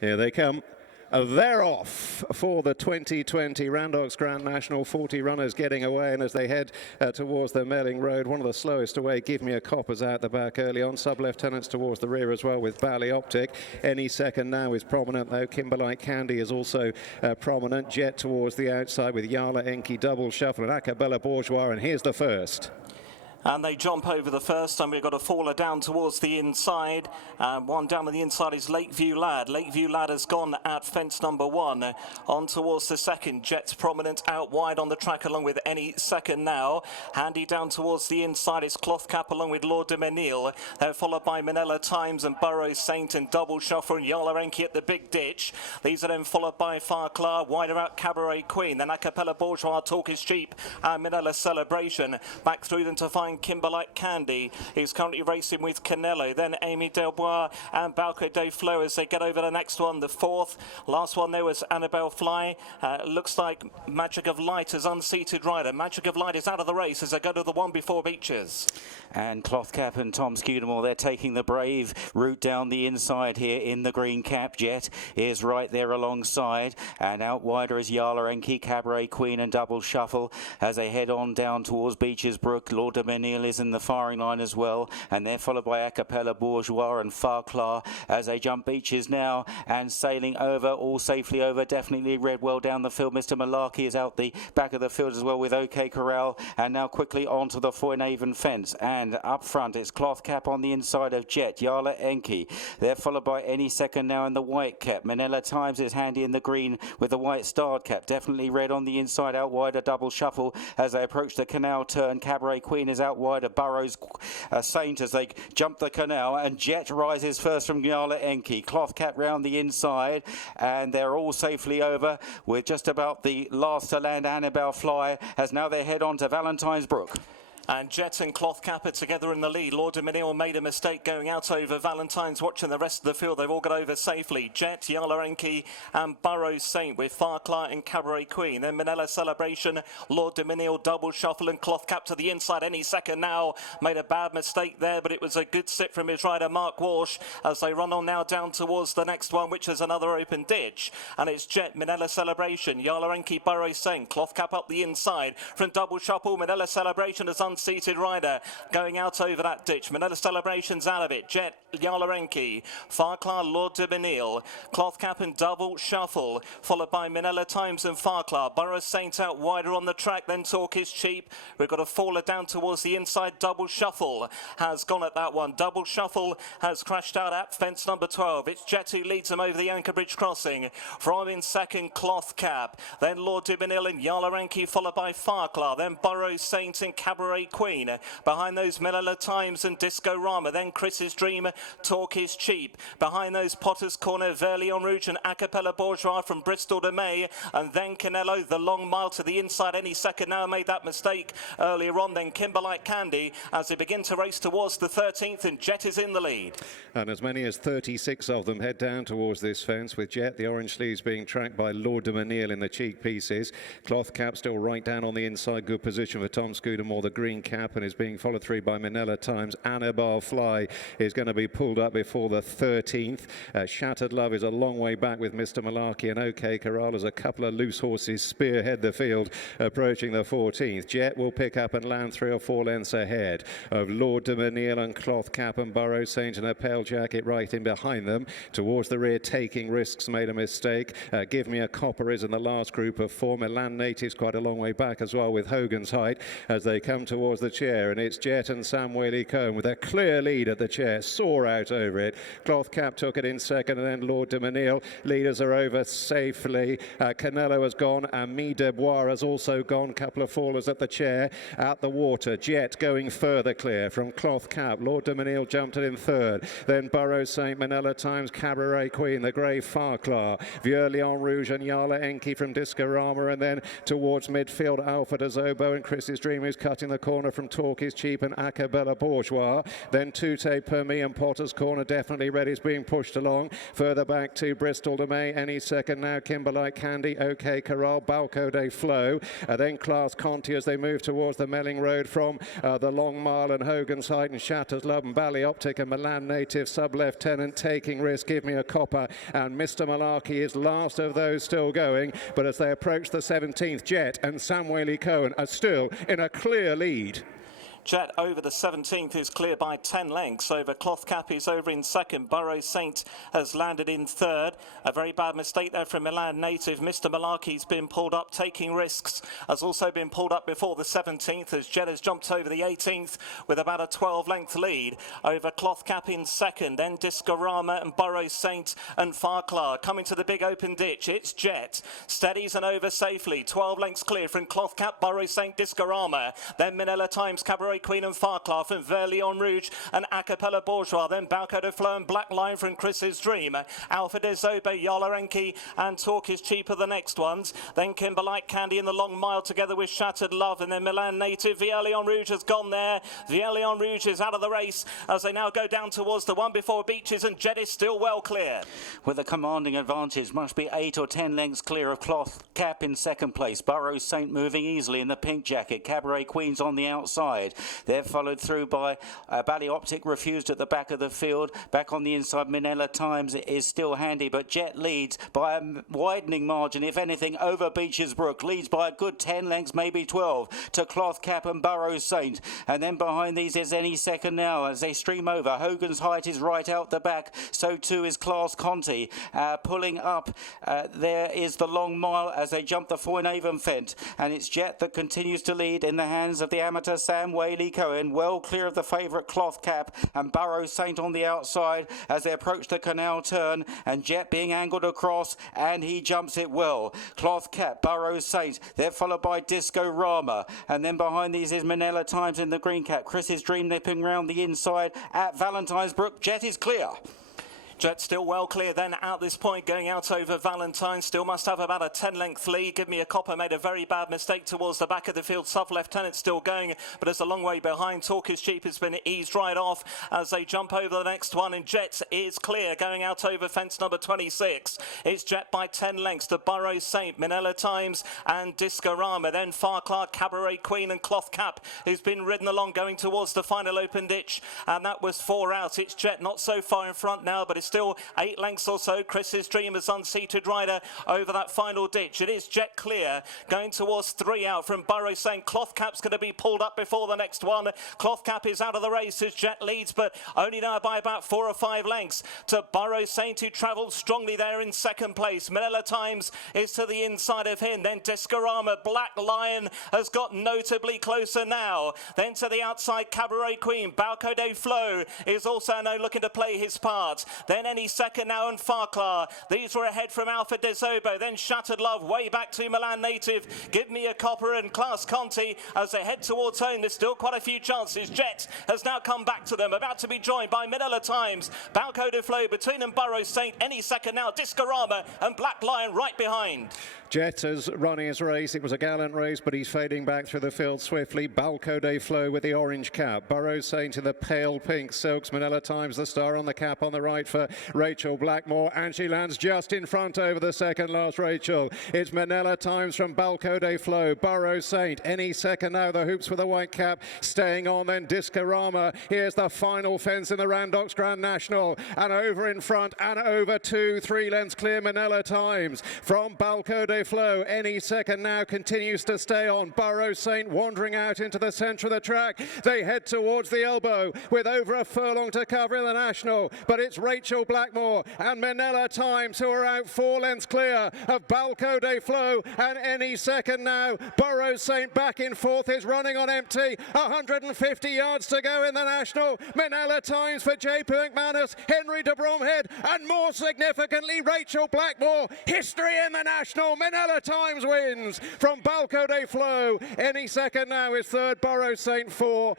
Here they come. They're off for the 2020 Randox Grand National. 40 runners getting away, and as they head towards the Melling Road, one of the slowest away, Give Me a Copper's out the back early on. Sub-lieutenants towards the rear as well with Bally Optic. Any second now is prominent though. Kimberlite Candy is also prominent. Jet towards the outside with Yala Enki, Double Shuffle and Acapella Bourgeois, and here's the first. And they jump over the first, and we've got a faller down towards the inside. One down on the inside is Lakeview Lad. Lakeview Lad has gone at fence number 1. On towards the second. Jet's prominent out wide on the track along with Any Second now. Handy down towards the inside is Cloth Cap along with Lord de Menil. They're followed by MINELLA Times and Burrows Saint and Double Shuffle and Yala Enki at the big ditch. These are then followed by Farclar, wider out Cabaret Queen. Then Acapella Bourgeois, Talk is Cheap and MINELLA Celebration. Back through them to find Kimberlite Candy, who's currently racing with Canelo. Then Amy Delbois and Balko de Flo as they get over the next one, the fourth. Last one there was Annabelle Fly. Looks like Magic of Light as unseated rider. Magic of Light is out of the race as they go to the one before Beaches. And Cloth Cap and Tom Scudamore, they're taking the brave route down the inside here in the green cap. Jet is right there alongside, and out wider is Yala Enki, Cabaret Queen and Double Shuffle as they head on down towards Beaches Brook. Lord de Menil is in the firing line as well, and they're followed by Acapella Bourgeois and Farclar as they jump Beaches now and sailing over, all safely over, definitely read well down the field. Mr. Malarkey is out the back of the field as well with OK Corral, and now quickly onto the Foynaven fence, and up front it's Cloth Cap on the inside of Jet, Yala Enki. They're followed by Any Second now in the white cap. MINELLA Times is handy in the green with the white starred cap, definitely red on the inside, out wide a Double Shuffle as they approach the canal turn. Cabaret Queen is out wide of Burrows Saint as they jump the canal, and Jet rises first from Yala Enki. Cloth Cap round the inside, and they're all safely over with just about the last to land. Annabelle Fly as now they head on to Valentine's Brook. And Jet and Cloth Cap are together in the lead. Lord de Menil made a mistake going out over Valentine's, watching the rest of the field. They've all got over safely. Jet, Yala Enki and Burrows Saint with Farclar and Cabaret Queen. Then MINELLA Celebration, Lord de Menil, Double Shuffle and Cloth Cap to the inside. Any second now. Made a bad mistake there, but it was a good sit from his rider, Mark Walsh, as they run on now down towards the next one, which is another open ditch. And it's Jet, MINELLA Celebration, Yala Enki, Burrows Saint, Cloth Cap up the inside. From Double Shuffle, MINELLA Celebration is unseated rider going out over that ditch. MINELLA Celebration's out of it. Jet, Yala Enki, Farclar, Lord de Menil, Cloth Cap and Double Shuffle, followed by MINELLA Times and Farclar. Burrows Saint out wider on the track, then Talk is Cheap. We've got a faller down towards the inside. Double Shuffle has gone at that one. Double Shuffle has crashed out at fence number 12. It's Jet who leads them over the Anchor Bridge crossing. From in second, Cloth Cap, then Lord de Menil and Yala Enki, followed by Farclar, then Burrows Saint and Cabaret Queen. Behind those MINELLA Times and Disco Rama, then Chris's Dream, Talk is Cheap. Behind those Potter's Corner, Verley en Rouge and Acapella Bourgeois from Bristol to May, and then Canelo, the long mile to the inside. Any second now made that mistake earlier on. Then Kimberlite Candy as they begin to race towards the 13th, and Jet is in the lead. And as many as 36 of them head down towards this fence, with Jet, the orange sleeves, being tracked by Lord de Menil in the cheek pieces. Cloth Cap still right down on the inside, good position for Tom Scudamore, the green cap, and is being followed through by MINELLA Times. Annabelle Fly is going to be pulled up before the 13th. Shattered Love is a long way back with Mr. Malarkey, and OK Corral as a couple of loose horses spearhead the field approaching the 14th. Jet will pick up and land 3 or 4 lengths ahead of Lord de Menil and Cloth Cap and Burrows Saint, and a pale jacket right in behind them. Towards the rear, Taking Risks made a mistake. Give Me a Copper is in the last group of 4. Milan Natives quite a long way back as well with Hogan's Height as they come towards the chair, and it's Jet and Sam Whaley-Combe with a clear lead at the chair. Soar out over it. Cloth Cap took it in second, and then Lord de Menil. Leaders are over safely. Canelo has gone, and Mi Debois has also gone. Couple of fallers at the chair. Out the water, Jet going further clear from Cloth Cap. Lord de Menil jumped it in third. Then Burrows Saint, MINELLA Times, Cabaret Queen, the grey Farclar, Verley en Rouge and Yala Enki from Discorama, and then towards midfield, Alpha de Zobo and Chris's Dream is cutting the corner from Talk is Cheap and Acapella Bourgeois. Then Tute Permis and Potter's Corner definitely ready, is being pushed along. Further back to Bristol de May, any second now. Kimberlite Candy, OK Corral, Balko de Flo. Then Class Conti as they move towards the Melling Road from the Long Mile and Hogan's Height and Shatters Love and Bally Optic and Milan Native Sub-Lieutenant Taking Risk, Give Me a Copper, and Mr. Malarkey is last of those still going. But as they approach the 17th, Jet and Samuel Cohen are still in a clear lead. Jet over the 17th is clear by 10 lengths. Over Cloth Cap is over in second. Burrows Saint has landed in third. A very bad mistake there from Milan native. Mr. Malarkey's been pulled up. Taking Risks has also been pulled up before the 17th as Jet has jumped over the 18th with about a 12-length lead. Over Cloth Cap in second. Then Discorama and Burrows Saint and Farclar coming to the big open ditch. It's Jet. Steadies and over safely. 12 lengths clear from Cloth Cap, Burrows Saint, Discorama. Then Minella Times, Cabaret Queen and Farclar from Verlion Rouge and Acapella Bourgeois. Then Balko de Flo and Black Line from Chris's Dream. Alpha de Zobe, Yalarenki and Talk is Cheaper the next ones. Then Kimberlite Candy in the Long Mile together with Shattered Love. And then Milan native Verlion Rouge has gone there. Verlion Rouge is out of the race as they now go down towards the one before Beaches, and Jet is still well clear. With a commanding advantage, must be 8 or 10 lengths clear of Cloth Cap in second place. Burrows Saint moving easily in the pink jacket. Cabaret Queen's on the outside. They're followed through by Bally Optic, refused at the back of the field. Back on the inside, Minella Times is still handy, but Jet leads by a widening margin, if anything, over Beaches Brook. Leads by a good 10 lengths, maybe 12, to Cloth Cap and Burrows Saint. And then behind these is Any Second Now as they stream over. Hogan's Height is right out the back. So too is Class Conti. Pulling up, there is the Long Mile as they jump the Foynaven Fent. And it's Jet that continues to lead in the hands of the amateur Sam Whaley Cohen, well clear of the favourite Cloth Cap, and Burrows Saint on the outside as they approach the canal turn, and Jet being angled across, and he jumps it well. Cloth Cap, Burrows Saint, they're followed by Disco Rama, and then behind these is Minella Times in the green cap. Chris's Dream nipping round the inside at Valentine's Brook. Jet is clear. Jet still well clear then at this point, going out over Valentine. Still must have about a 10-length lead. Give Me a Copper made a very bad mistake towards the back of the field. Sub-Lieutenant still going, but it's a long way behind. Talk is Cheap has been eased right off as they jump over the next one, and Jet is clear going out over fence number 26. It's Jet by 10 lengths to Burrows Saint, Minella Times and Discorama. Then Farclar, Cabaret Queen and Cloth Cap, who's been ridden along going towards the final open ditch, and that was 4 out. It's Jet not so far in front now, but it's still 8 lengths or so. Chris's Dream is unseated rider over that final ditch. It is Jet clear going towards 3 out from Burrows Saint. Cloth Cap's going to be pulled up before the next one. Cloth Cap is out of the race as Jet leads, but only now by about 4 or 5 lengths to Burrows Saint, who travelled strongly there in second place. Minella Times is to the inside of him. Then Discorama, Black Lion has got notably closer now. Then to the outside, Cabaret Queen. Balko de Flo is also now looking to play his part. Then Any Second Now and Farclar. These were ahead from Alpha de Zobo. Then Shattered Love way back to Milan native. Give Me a Copper and Class Conti as they head towards home. There's still quite a few chances. Jet has now come back to them, about to be joined by Minella Times. Balko de Flo between them, Burrows Saint. Any Second Now, Discorama and Black Lion right behind. Jet has run his race. It was a gallant race, but he's fading back through the field swiftly. Balko de Flo with the orange cap. Burrows Saint in the pale pink silks. Minella Times, the star on the cap on the right for Rachael Blackmore, and she lands just in front over the second last Rachael. It's Minella Times from Balko de Flo. Burrows Saint, Any Second Now, the hoops with the white cap, staying on. Then Discorama. Here's the final fence in the Randox Grand National, and over in front and over 2-3 lengths clear Minella Times from Balko de Flo. Any Second Now continues to stay on. Burrows Saint wandering out into the centre of the track. They head towards the elbow with over a furlong to cover in the National, but it's Rachael Blackmore and Minella Times who are out 4 lengths clear of Balko de Flo and Any Second Now. Burrows Saint back in fourth is running on empty. 150 yards to go in the National. Minella Times for J.P. McManus, Henry de Bromhead, and more significantly Rachael Blackmore. History in the National. Minella Times wins from Balko de Flo. Any Second Now is third. Burrows Saint 4.